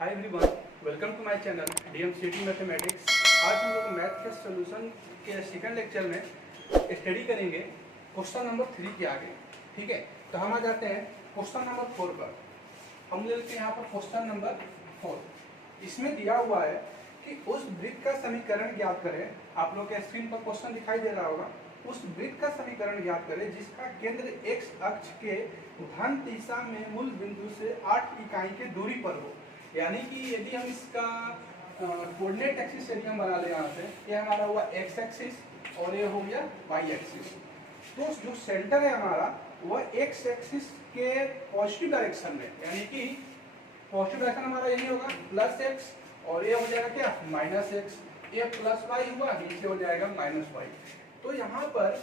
Hi everyone, welcome to my channel DMCT mathematics. आज हम लोग मैथ के सॉल्यूशन के सेकंड लेक्चर में स्टडी करेंगे क्वेश्चन नंबर 3 के आगे। ठीक है, तो हम आ जाते हैं क्वेश्चन नंबर 4 पर। हम ले लेते हैं यहाँ पर क्वेश्चन नंबर 4। इसमें दिया हुआ है कि उस वृत्त का समीकरण ज्ञात करें। आप लोग के स्क्रीन पर क्वेश्चन दिखाई दे रहा होगा। उस वृत्त का समीकरण ज्ञात करें जिसका केंद्र एक्स अक्ष के धन दिशा में मूल बिंदु से 8 इकाई की दूरी पर हो। यानी कि यदि हम इसका कोऑर्डिनेट एक्सिस यदि हम बना ले यहाँ से, ये हमारा हुआ एक्स एक्सिस और ये हो गया वाई एक्सिस। तो जो सेंटर है हमारा वह एक्स एक्सिस के पॉजिटिव डायरेक्शन में, यानी कि पॉजिटिव डायरेक्शन हमारा यही होगा प्लस एक्स और ये हो जाएगा क्या माइनस एक्स। ये प्लस वाई हुआ, नीचे हो जाएगा माइनस वाई। तो यहाँ पर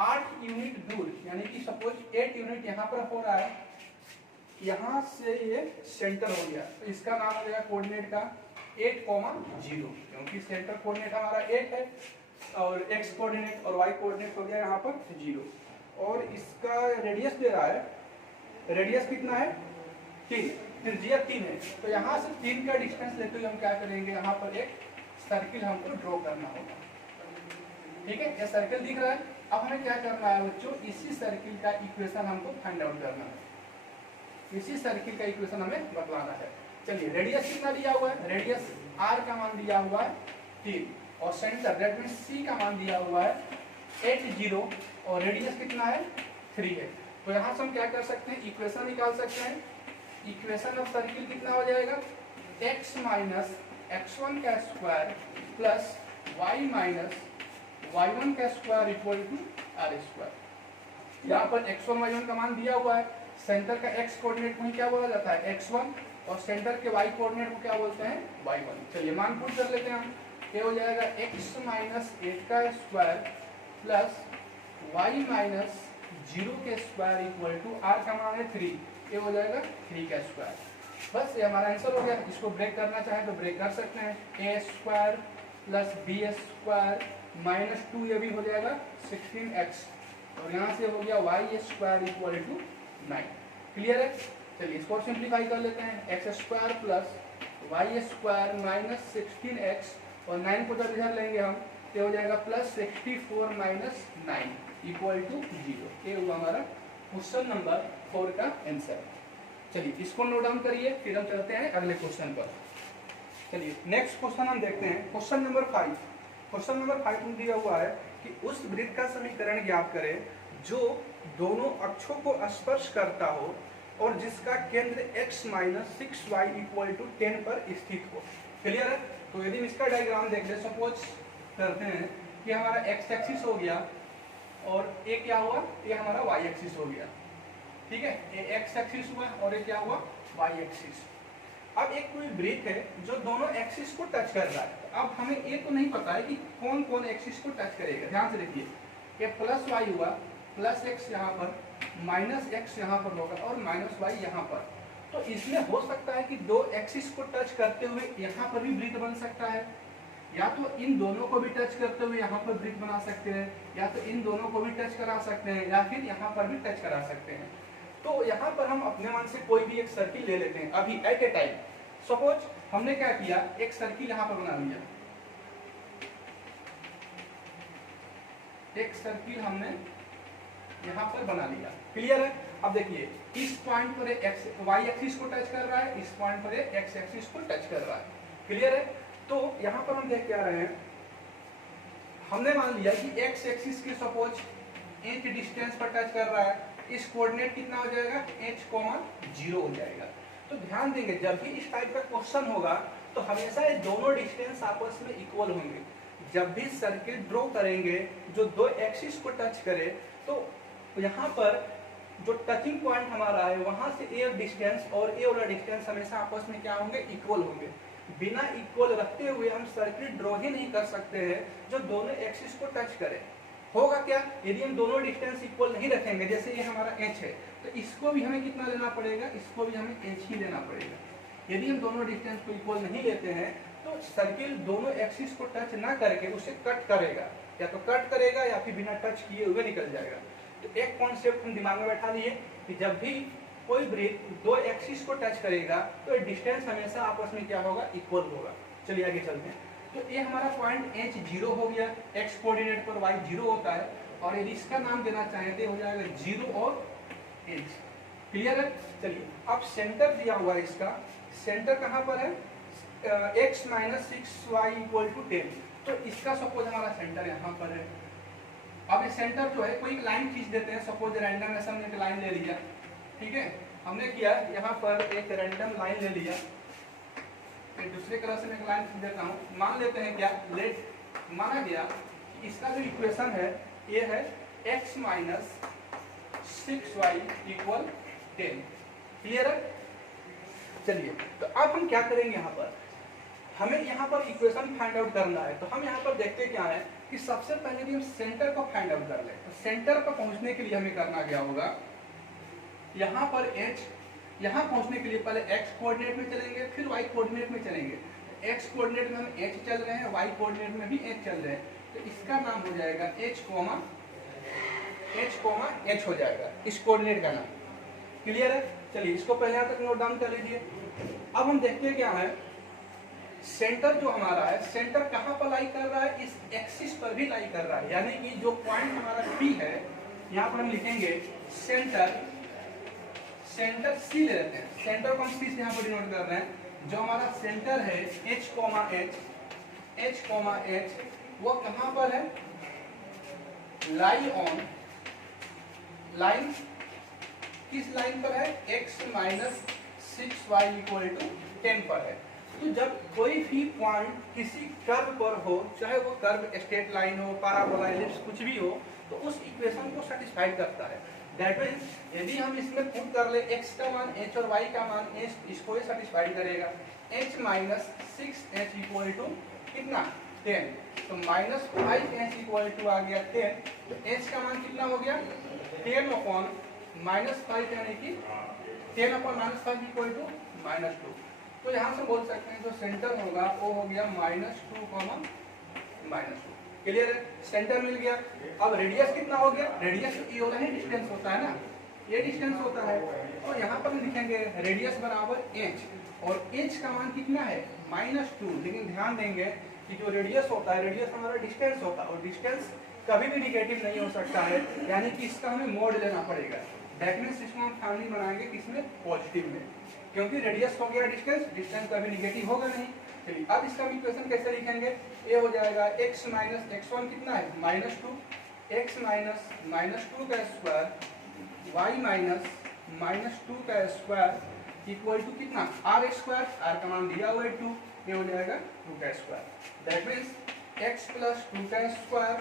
8 यूनिट दूर, यानी कि सपोज 8 यूनिट यहाँ पर हो रहा है, यहाँ से ये सेंटर हो गया, तो इसका नाम हो जाएगा कोऑर्डिनेट का 8,0, क्योंकि सेंटर कोऑर्डिनेट हमारा 8 है और एक्स कोऑर्डिनेट और वाई कोऑर्डिनेट हो गया यहाँ पर 0। और इसका रेडियस दे रहा है, रेडियस कितना है 3, त्रिज्या 3 है। तो यहाँ से 3 का डिस्टेंस लेते हुए हम क्या करेंगे, यहाँ पर एक सर्किल हमको ड्रॉ करना होगा। ठीक है, ये सर्किल दिख रहा है। अब हमें क्या करना है बच्चों, इसी सर्किल का इक्वेशन हमको फाइंड आउट करना है। इसी सर्किल का इक्वेशन हमें बतलाना है। चलिए, रेडियस कितना दिया हुआ है, रेडियस r का मान दिया हुआ है 3 और सेंटर दैट मींस c का मान दिया हुआ है 80 और रेडियस कितना है 3 है। तो यहाँ से हम क्या कर सकते हैं, इक्वेशन निकाल सकते हैं। इक्वेशन ऑफ सर्किल कितना हो जाएगा, x माइनस x1 का square plus y minus y1 का square equal to r square. यहाँ पर x1 y1 का मान दिया हुआ है। सेंटर का x कोऑर्डिनेट को क्या बोला जाता है x1 और सेंटर के y कोऑर्डिनेट को क्या बोलते हैं y1। चलिए मान पुट कर लेते हैं हम। ये हो जाएगा x माइनस 8 का स्क्वायर प्लस y माइनस 0 के स्क्वायर इक्वल टू r का मान है 3, ये हो जाएगा 3 का स्क्वायर। बस ये हमारा आंसर हो गया। इसको ब्रेक करना चाहे तो ब्रेक कर सकते हैं। a square plus b square minus 2, ये भी हो जाएगा 16x और यहाँ से हो गया y square equal to 9। Clear है। चलिए इसको सिंप्लीफाई कर लेते हैं। X square plus y square minus 16x और 9 को जब इधर लेंगे हम तो हो जाएगा प्लस 64 माइनस 9 इक्वल टू 0। ये हुआ हमारा क्वेश्चन नंबर 4 का आंसर। चलिए इसको नोट डाउन करिए, फिर हम चलते हैं अगले क्वेश्चन पर। चलिए नेक्स्ट क्वेश्चन हम देखते हैं, क्वेश्चन नंबर 5। क्वेश्चन नंबर 5 में दिया हुआ है कि उस वृत्त का समीकरण ज्ञात करें जो दोनों अक्षों को स्पर्श करता हो और जिसका केंद्र x minus 6y equal to 10 पर स्थित हो। क्लियर है। तो यदि इसका डायग्राम देख ले, सपोज करते हैं कि हमारा x एक्सिस हो गया और ये क्या हुआ, ये हमारा y एक्सिस हो गया। ठीक है, ये x एक्सिस हुआ और ये क्या हुआ y एक्सिस। अब एक कोई वृत्त है जो दोनों एक्सिस को टच कर रहा है। अब हमें ये तो नहीं पता है कि कौन कौन एक्सिस को टच करेगा। ध्यान से देखिए, ये प्लस y हुआ, प्लस एक्स यहाँ पर, माइनस एक्स यहाँ पर होगा और माइनस वाई यहाँ पर। तो इसमें हो सकता है कि दो एक्सिस को टच करते हुए यहाँ पर भी वृत्त बन सकता है, या तो इन दोनों को भी टच करते हुए यहाँ पर वृत्त बना सकते हैं, या तो इन दोनों को भी टच करा सकते हैं, या फिर यहाँ पर भी टच करा सकते हैं। तो यहाँ पर हम अपने मन से कोई भी एक सर्किल ले लेते हैं अभी एट ए टाइम। सपोज हमने क्या किया, एक सर्किल यहाँ पर बना लिया, एक सर्किल हमने यहाँ पर बना लिया। क्लियर है। अब देखिए इस पॉइंट पर एक्स वाई एक्सिस को टच कर रहा है, इस पॉइंट पर एक्स एक्सिस को टच कर रहा है। क्लियर है। तो यहाँ पर हम देख क्या रहे हैं, हमने मान लिया कि एक्स एक्सिस के सपोज h डिस्टेंस पर टच कर रहा है। इस कोऑर्डिनेट कितना हो जाएगा h, 0 हो जाएगा। तो ध्यान देंगे जब भी इस टाइप का क्वेश्चन होगा तो हमेशा ये दोनों डिस्टेंस आपस में इक्वल होंगे। जब भी सर्किल ड्रॉ करेंगे जो दो एक्सिस को टच करे, तो यहाँ पर जो टचिंग पॉइंट हमारा है वहां से ए डिस्टेंस और ए वाला डिस्टेंस हमेशा आपस में क्या होंगे, इक्वल होंगे। बिना इक्वल रखते हुए हम सर्किल ड्रॉ ही नहीं कर सकते हैं जो दोनों एक्सिस को टच करे। होगा क्या, यदि हम दोनों डिस्टेंस इक्वल नहीं रखेंगे, जैसे ये हमारा h है तो इसको भी हमें कितना लेना पड़ेगा, इसको भी हमें h ही लेना पड़ेगा। यदि हम दोनों डिस्टेंस को इक्वल नहीं लेते हैं तो सर्किल दोनों एक्सिस को टच ना करके उसे कट करेगा, या तो कट करेगा या फिर बिना टच किए हुए निकल जाएगा। तो एक कॉन्सेप्ट हम दिमाग में बैठा लिए कि जब भी कोई ब्रिक दो एक्सिस को टच करेगा तो डिस्टेंस हमेशा आपस में क्या होगा, इक्वल होगा। चलिए आगे चलते हैं। तो ये हमारा पॉइंट एच 0 हो गया, एक्स कोऑर्डिनेट पर वाई 0 होता है, और यदि इसका नाम देना चाहें तो हो जाएगा 0 और एच। क्लियर है। चलिए अब सेंटर दिया हुआ है, इसका सेंटर कहाँ पर है, x minus 6y equal to 10। तो इसका सपोज हमारा सेंटर यहाँ पर है। अब ये सेंटर जो है कोई लाइन खींच देते हैं, सपोज रैंडम ऐसा हमने एक लाइन ले लिया, ठीक है, हमने किया यहाँ पर एक रैंडम लाइन ले लिया, एक दूसरे कलर से मैं एक लाइन खींच देता हूँ। मान लेते हैं क्या, लेट माना गया कि इसका जो इक्वेशन है ये है x minus 6y equal 10। Clear है। चलिए तो अब हम क्या करेंगे, यहाँ पर हमें यहाँ पर इक्वेशन फाइंड आउट करना है। तो हम यहाँ पर देखते क्या है कि सबसे पहले भी हम सेंटर को फाइंड आउट कर लें। तो सेंटर पर पहुँचने के लिए हमें करना क्या होगा, यहाँ पर h, यहाँ पहुँचने के लिए पहले x कोऑर्डिनेट में चलेंगे, फिर y कोऑर्डिनेट में चलेंगे। x कोऑर्डिनेट में हम h चल रहे हैं, y कोऑर्डिनेट में भी h चल रहे हैं, तो इसका नाम हो जाएगा h हो जाएगा इस कोऑर्डिनेट का नाम। क्लियर है। चलिए इसको पहले यहाँ तक नोट डाउन कर लीजिए। अब हम देखते हैं क्या है, सेंटर जो हमारा है, सेंटर कहाँ पर लाई कर रहा है, इस एक्सिस पर भी लाई कर रहा है। यानी कि जो पॉइंट हमारा P है, यहाँ पर हम लिखेंगे सेंटर C ले लेते हैं। सेंटर को हम C से यहाँ पर डिनोट कर रहे हैं। जो हमारा सेंटर है H, वो कहाँ पर है, लाई ऑन लाइन, किस लाइन पर है, x minus 6y equal to 10 पर है। तो जब कोई भी पॉइंट किसी कर्व पर हो, चाहे वो कर्व स्ट्रेट लाइन हो, पैराबोला, एलिप्स, कुछ भी हो, तो उस इक्वेशन को सेटिस्फाई करता है। दैट मीन्स यदि हम इसमें पुट कर ले x का मान h और y का मान h, इसको ही सेटिस्फाई करेगा। h minus 6h equal to कितना, 10। तो माइनस 5h इक्वल टू आ गया 10। तो h का मान कितना हो गया, 10 अपॉन माइनस 5, यानी कि 10 अपॉन माइनस 5 इक्वल टू -2। तो यहाँ से बोल सकते हैं जो सेंटर होगा वो हो गया -2, -2। क्लियर है। सेंटर मिल गया। अब रेडियस कितना हो गया, रेडियस ये वाला ही डिस्टेंस होता है ना, ये डिस्टेंस होता है। तो यहाँ पर लिखेंगे रेडियस बराबर h, और h का मान कितना है, -2। लेकिन ध्यान देंगे कि जो रेडियस होता है, रेडियस हमारा डिस्टेंस होता है, और डिस्टेंस कभी भी निगेटिव नहीं हो सकता है, यानी कि इसका हमें मोड लेना पड़ेगा। दैट मीन्स इसको हम फैमिली बनाएंगे किसमें, पॉजिटिव में, क्योंकि रेडियस हो गया डिस्टेंस, डिस्टेंस कभी निगेटिव होगा नहीं। चलिए अब इसका इक्वेशन कैसे लिखेंगे, ये हो जाएगा x माइनस x1 कितना है, -2, x माइनस -2 का स्क्वायर, y माइनस -2 का स्क्वायर इक्वल टू कितना, r स्क्वायर, r का मान दिया हुआ है 2, ये हो जाएगा 2 का square. That means x plus 2 का स्क्वायर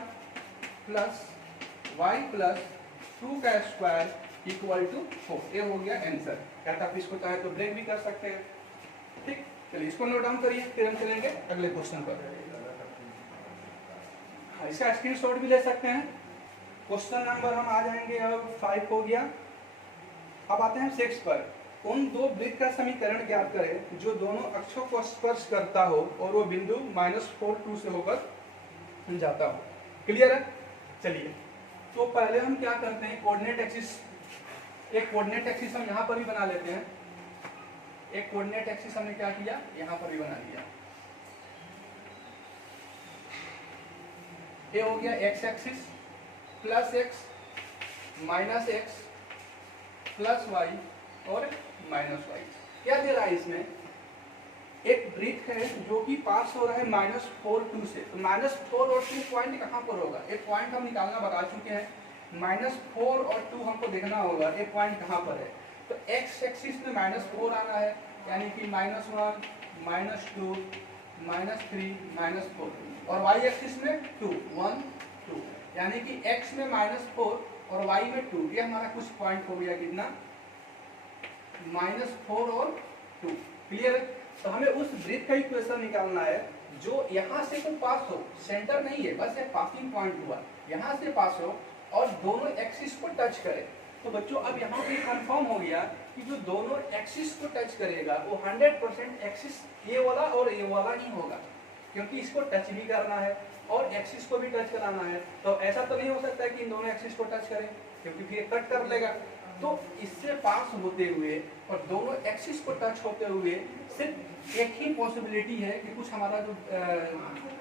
प्लस y प्लस 2 का स्क्वायर इक्वल टू 4। ये हो गया आंसर। कहता आप इसको चाहे तो ब्रेक भी कर सकते हैं। ठीक, चलिए इसको नोट डाउन करिए, फिर हम चलेंगे अगले क्वेश्चन पर। इसका स्क्रीनशॉट भी ले सकते हैं। क्वेश्चन नंबर हम आ जाएंगे, अब 5 हो गया। अब आते हैं 6 पर। उन दो वृत्त का समीकरण ज्ञात करें जो दोनों अक्षों को स्पर्श करता हो और वो बिंदु -4 2 से होकर जाता हो। क्लियर है। चलिए तो पहले हम क्या करते हैं, कोऑर्डिनेट एक्सिस, एक कोऑर्डिनेट एक्सिस हम यहाँ पर भी बना लेते हैं। एक कोऑर्डिनेट एक्सिस हमने क्या किया, यहाँ पर भी बना लिया। ये हो गया x axis plus x minus x plus y और माइनस y। क्या दे रहा है इसमें, एक वृत्त है जो कि पास हो रहा है -4 2 से। तो -4 और 2 पॉइंट कहाँ पर होगा, एक पॉइंट हम निकालना बता चुके हैं। -4 और 2 हमको देखना होगा एक पॉइंट कहाँ पर है। तो x एक्सिस में -4 आना है, यानी कि -1 -2 -3 -4, और y एक्सिस में 2 1 2, यानी कि x में -4 और y में 2। ये हमारा कुछ पॉइंट हो गया कितना, -4 और 2। क्लियर है। तो हमें उस वृत्त का इक्वेशन निकालना है जो यहाँ से कोई पास हो, सेंटर नहीं है, बस एक पासिंग पॉइंट हुआ, यहाँ से पास हो और दोनों एक्सिस को टच करे। तो बच्चों अब यहाँ पे कंफर्म हो गया कि जो दोनों एक्सिस को टच करेगा वो 100% एक्सिस ये वाला और ये वाला ही होगा, क्योंकि इसको टच भी करना है और एक्सिस को भी टच कराना है। तो ऐसा तो नहीं हो सकता है कि इन दोनों एक्सिस को टच करें, क्योंकि फिर कट कर लेगा। तो इससे पास होते हुए और दोनों एक्सिस को टच होते हुए सिर्फ एक ही पॉसिबिलिटी है कि कुछ हमारा जो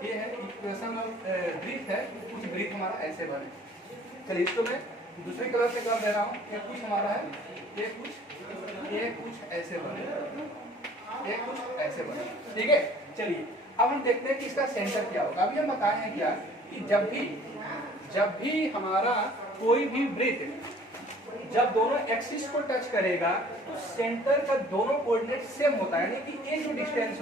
ये है इक्वेशन ऑफ ब्रीथ है, कुछ ब्रीथ हमारा ऐसे बने। चलिए इसको मैं दूसरे कलर से कर दे रहा हूँ। ये कुछ हमारा है, ये कुछ ऐसे बने, ये कुछ ऐसे बने, ठीक है। चलिए अब हम देखते हैं कि इसका सेंटर क्या होगा। अभी हम बताए हैं क्या कि जब भी हमारा कोई भी ब्रीथ जब दोनों एक्सिस को टच करेगा तो सेंटर का दोनों कोऑर्डिनेट सेम होता है, यानी कि ये जो डिस्टेंस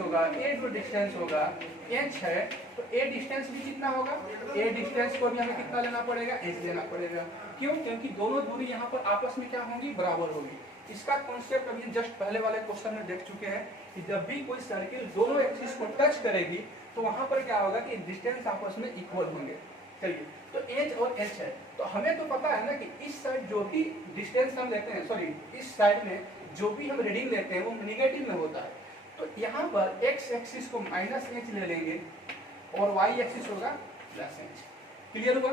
होगा h है, तो ए डिस्टेंस भी कितना होगा, ए डिस्टेंस को भी हमें कितना लेना पड़ेगा, h लेना पड़ेगा। क्यों? क्योंकि दोनों दूरी यहाँ पर आपस में क्या होंगी, बराबर होगी। इसका कॉन्सेप्ट अभी जस्ट पहले वाले क्वेश्चन में देख चुके हैं कि जब भी कोई सर्किल दोनों एक्सिस को टच करेगी तो वहां पर क्या होगा कि डिस्टेंस आपस में इक्वल होंगे। चलिए तो h और h है, तो हमें तो पता है ना कि इस साइड जो भी डिस्टेंस हम लेते हैं, सॉरी इस साइड में जो भी हम रीडिंग लेते हैं वो नेगेटिव में होता है। तो यहाँ पर x एक्सिस को -h ले लेंगे और y एक्सिस होगा +h। क्लियर हुआ?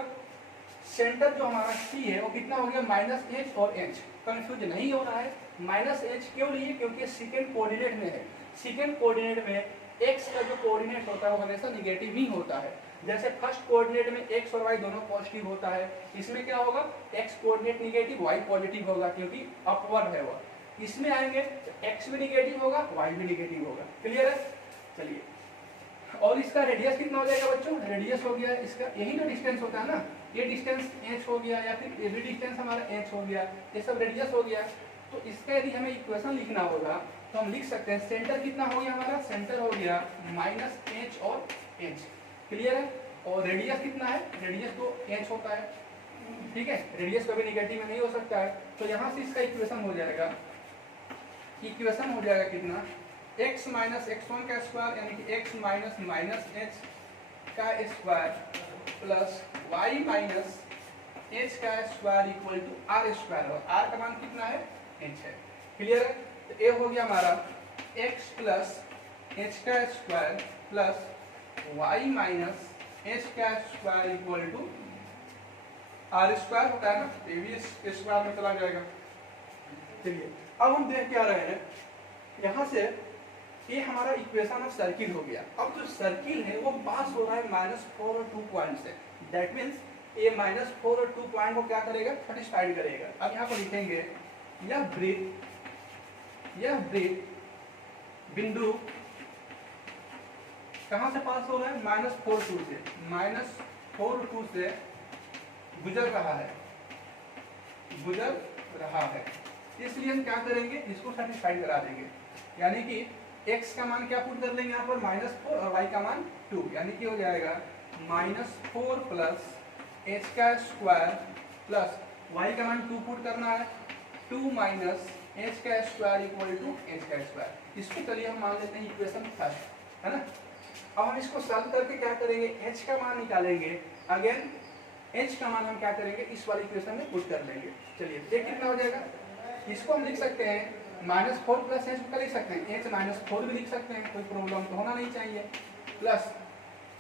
सेंटर जो हमारा C है वो कितना हो गया, -h और h। कंफ्यूज नहीं होना है, -h क्यों लिए, क्योंकि सेकंड कोऑर्डिनेट में है। सेकंड कोऑर्डिनेट में x का जो कोऑर्डिनेट होता है वो हमेशा नेगेटिव ही होता है। जैसे फर्स्ट कोऑर्डिनेट में x और y दोनों पॉजिटिव होता है, इसमें क्या होगा, x coordinate negative, y positive होगा क्योंकि अपवर्ड है वो। इसमें आएंगे तो x भी नेगेटिव होगा, y भी नेगेटिव होगा। क्लियर है? चलिए, और इसका रेडियस कितना हो जाएगा बच्चों, रेडियस हो गया इसका, यही तो डिस्टेंस होता है ना, ये डिस्टेंस h हो गया या फिर ये डिस्टेंस हमारा h हो गया, ये सब रेडियस हो गया। तो इसका यदि हमें इक्वेशन लिखना होगा तो हम लिख सकते हैं सेंटर कितना हो गया हमारा, सेंटर हो गया -h और h। क्लियर है? और रेडियस कितना है, रेडियस तो h होता है, ठीक है, रेडियस कभी नेगेटिव में नहीं हो सकता है। तो यहाँ से इसका इक्वेशन हो जाएगा, कितना, x माइनस x1 का स्क्वायर यानी कि x माइनस h का square plus y minus h का square equal to r square, और r का मान कितना है, h है। क्लियर है? तो ये हो गया हमारा x प्लस h का square plus y minus h का square equal to r square होता है ना, ये भी इस स्क्वायर में चला जाएगा। चलिए अब हम देख क्या रहे हैं, यहाँ से ये हमारा इक्वेशन ऑफ सर्किल हो गया। अब जो सर्किल है वो पास हो रहा है -4 और 2 पॉइंट से, दैट मीन्स ये -4 और 2 पॉइंट को क्या करेगा, सेटिस्फाइड करेगा। अब यहाँ पर लिखेंगे यह ब्रीथ बिंदु कहाँ से पास हो रहा है, -4 2 से, -4 2 से गुजर रहा है। इसलिए हम क्या करेंगे, इसको सेटिस्फाइड करा देंगे, यानी कि x का मान क्या पुट कर लेंगे यहाँ पर, -4 और y का मान 2, यानी कि हो जाएगा -4 प्लस h का स्क्वायर प्लस y का मान 2 पुट करना है, 2 माइनस h का स्क्वायर इक्वल टू h का स्क्वायर। इसको चलिए हम मान लेते हैं इक्वेशन फर्स्ट, है ना। अब हम इसको सॉल्व करके क्या करेंगे, h का मान निकालेंगे, अगेन h का मान हम क्या करेंगे, इस वाली इक्वेशन में पुट कर लेंगे। चलिए ये कितना हो जाएगा, इसको हम लिख सकते हैं -4 प्लस h का लिख सकते हैं, h -4 भी लिख सकते हैं, कोई प्रॉब्लम तो होना नहीं चाहिए, प्लस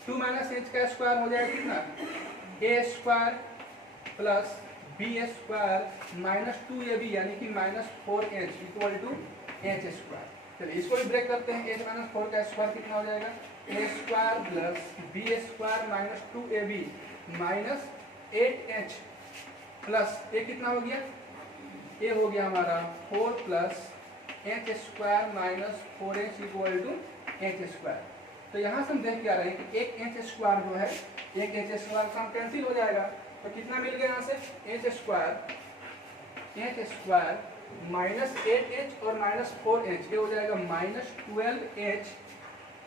2 माइनस h का स्क्वायर हो जाएगा कितना, a square plus b square minus 2ab यानी कि -4h equal to h square. चलिए इसको भी ब्रेक करते हैं, h माइनस 4 का स्क्वायर कितना हो जाएगा, a square plus b square minus 2ab minus 8h plus ये कितना हो गया, ये हो गया हमारा 4 plus h square minus 4h equal to h square. तो यहाँ से हम देख क्या रहे हैं कि एक h स्क्वायर जो है, एक h स्क्वायर का कैंसिल हो जाएगा, तो कितना मिल गया यहाँ से, h स्क्वायर माइनस 8h और माइनस 4h, ये हो जाएगा -12h,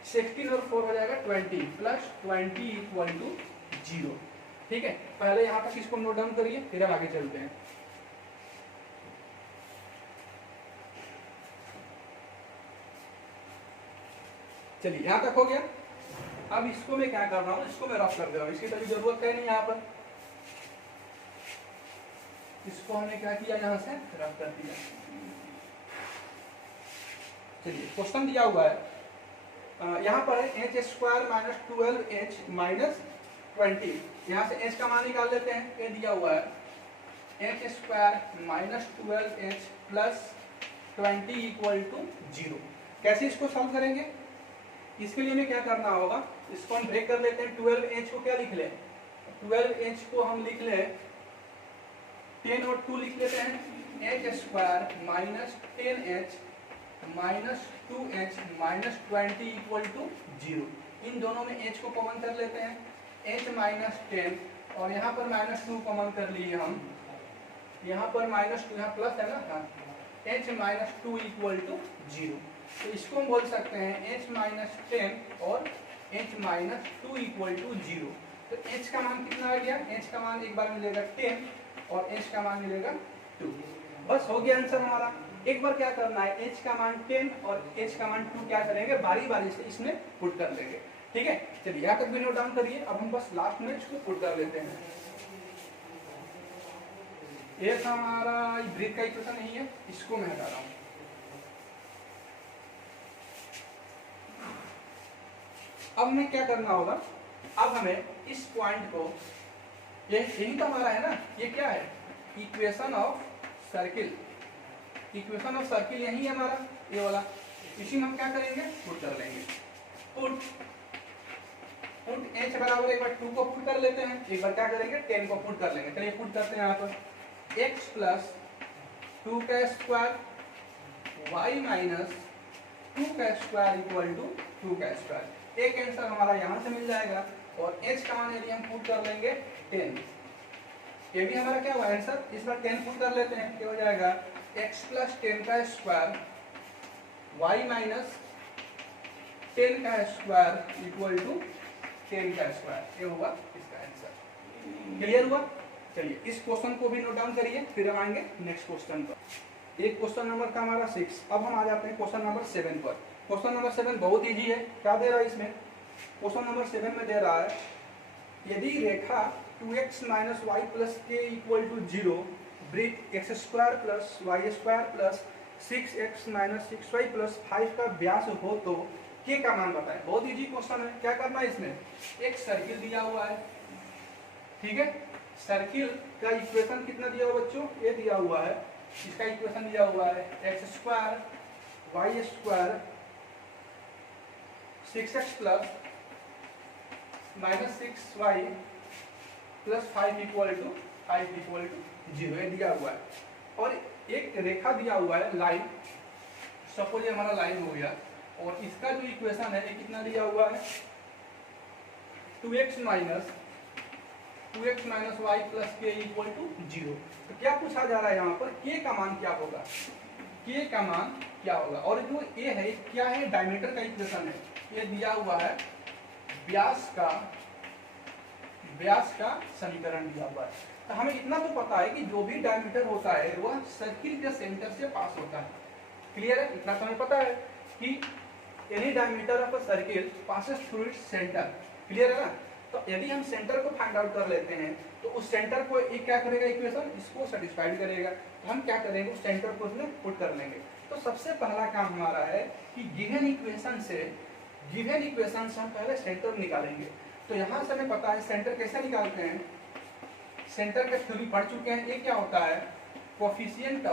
16 और 4 हो जाएगा 20 प्लस 20 इक्वल टू 0। ठीक है, पहले यहाँ तक इसको नोट डाउन करिए, फिर हम आगे चलते हैं। चलिए यहाँ तक हो गया। अब इसको मैं क्या कर रहा हूँ, इसको मैं रफ कर दे रहा हूँ, इसकी कभी जरूरत है नहीं यहाँ पर। इसको हमने क्या किया, यहाँ से रफ कर दिया। चलिए क्वेश्चन दिया हुआ है, यहाँ पर है h square minus 12h minus 20, यहाँ से h का मान निकाल लेते हैं। ये दिया हुआ है h square minus 12h plus 20 equal to 0। कैसे इसको सॉल्व करेंगे? इसके लिए हमें क्या करना होगा, इसको हम ब्रेक कर लेते हैं। 12h को क्या लिख लें, 12h को हम लिख लें 10 और 2 लिख लेते हैं। H square minus 10h minus 2h minus 20 equal to 0। इन दोनों में h को कॉमन कर लेते हैं, h माइनस 10 और यहाँ पर माइनस 2 कॉमन कर लिए हम, यहाँ पर माइनस 2, यहाँ प्लस है ना, हाँ, h माइनस 2 इक्वल टू 0। तो इसको हम बोल सकते हैं h माइनस 10 और h माइनस 2 इक्वल टू 0। तो h का मान कितना आ गया, h का मान एक बार मिलेगा 10 और h का मान मिलेगा 2। बस हो गया आंसर हमारा। एक बार क्या करना है, h का मान 10 और h का मान 2 क्या करेंगे, बारी बारी से इसमें पुट कर लेंगे। ठीक है, चलिए यहाँ तक भी नोट डाउन करिए। अब हम बस लास्ट में इसको पुट कर लेते हैं। एक हमारा ब्रेक का इक्वेशन नहीं है, इसको मैं हटा रहा हूँ। अब हमें क्या करना होगा, अब हमें इस पॉइंट को, यही तो हमारा है ना, ये क्या है, equation of circle. Equation of circle यही है हमारा, ये वाला। इसी में हम क्या करेंगे, पुट कर लेंगे। पुट h बराबर एक बार 2 को पुट कर लेते हैं, एक बार क्या करेंगे 10 को पुट कर लेंगे। चलिए पुट करते हैं यहाँ पर, x प्लस 2 का स्क्वायर y माइनस 2 का स्क्वायर इक्वल टू 2 का स्क्वायर। एक आंसर हमारा यहाँ से मिल जाएगा और h का मान यदि हम पुट कर लेंगे 10, ये भी हमारा क्या हुआ आंसर। इस बार 10 पुट कर लेते हैं, क्या हो जाएगा x प्लस 10 का स्क्वायर y माइनस 10 का स्क्वायर इक्वल टू 10 का स्क्वायर, ये होगा इसका आंसर। क्लियर हुआ? चलिए इस क्वेश्चन को भी नोट डाउन करिए, फिर हम आएंगे नेक्स्ट क्वेश्चन पर। एक क्वेश्चन नंबर का हमारा 6। अब हम आ जाते हैं क्वेश्चन नंबर 7 पर। क्वेश्चन नंबर 7 बहुत इजी है। क्या दे रहा है इसमें, क्वेश्चन नंबर 7 में दे रहा है, यदि रेखा 2x minus y plus k equal to 0 वृत्त x square plus y square plus 6x minus 6y plus 5 का व्यास हो तो के का मान बताएं। बहुत इजी क्वेश्चन है। क्या करना है इसमें, एक सर्किल दिया हुआ है, ठीक है, सर्किल का इक्वेशन कितना दिया हुआ बच्चों, ये दिया हुआ है, इसका इक्वेशन दिया हुआ है x square y square 6x plus minus 6y plus 5 equal to 0, ये दिया हुआ है। और एक रेखा दिया हुआ है लाइन, सपोज ये हमारा लाइन हो गया, और इसका जो इक्वेशन है ये कितना दिया हुआ है 2x minus y plus k equal to 0। तो क्या पूछा जा रहा है यहाँ पर, के का मान क्या होगा, के का मान क्या होगा। और जो ए है क्या है, डायमीटर का इक्वेशन है, ये दिया हुआ है व्यास का समीकरण दिया हुआ है। तो हमें इतना तो पता है कि जो भी डायमीटर होता है वह सर्किल के सेंटर से पास होता है। क्लियर है, इतना तो हमें पता है कि any diameter of a circle passes through its centre. Clear है ना। तो यदि हम सेंटर को फाइंड आउट कर लेते हैं तो उस सेंटर को एक क्या करेगा, इक्वेशन इसको सेटिस्फाइड करेगा। तो हम क्या करेंगे, उस सेंटर को उसमें पुट कर लेंगे। तो सबसे पहला काम हमारा है कि गिवन इक्वेशन से हम पहले सेंटर निकालेंगे। तो यहाँ से हमें पता है सेंटर कैसे निकालते हैं, सेंटर के थ्योरी पढ़ चुके हैं। ये क्या होता है, coefficient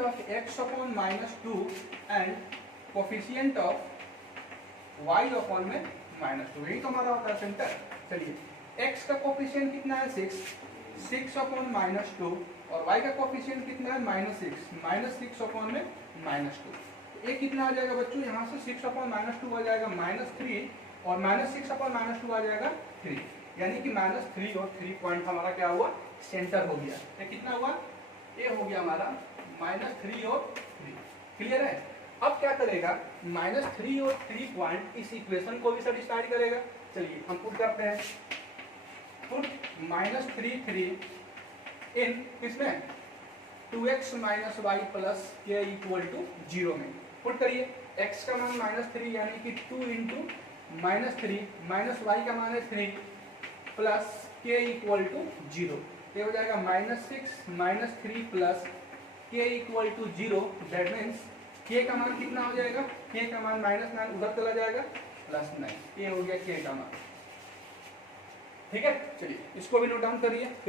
of x upon -2 and coefficient of y upon में -2, यही तो हमारा होता है सेंटर। चलिए x का कोफिशिएंट कितना है 6 अपॉन -2 और y का कोफिशिएंट कितना है -6 अपॉन में -2। ये कितना आ जाएगा बच्चों, यहाँ से 6 अपॉन -2 आ जाएगा -3 और -6 अपॉन -2 आ जाएगा 3, यानी कि -3 और 3 पॉइंट हमारा क्या हुआ, सेंटर हो गया। ये कितना हुआ, ये हो गया हमारा -3 और 3। क्लियर है। अब क्या करेगा, -3 और 3 पॉइंट इस इक्वेशन को भी सेटिस्फाई करेगा। चलिए हम पुट करते हैं, पुट -3 इन किसमें 2x minus y plus k equal to 0 में पुट करिए। x का मान -3 यानी कि 2 इंटू -3 माइनस वाई का मान है 3 प्लस के इक्वल टू 0, ये हो जाएगा -6 -3 plus k equal to 0। That means के का मान कितना हो जाएगा, के का मान -9 उधर चला जाएगा +9, ये हो गया के का मान। ठीक है, चलिए इसको भी नोट डाउन करिए।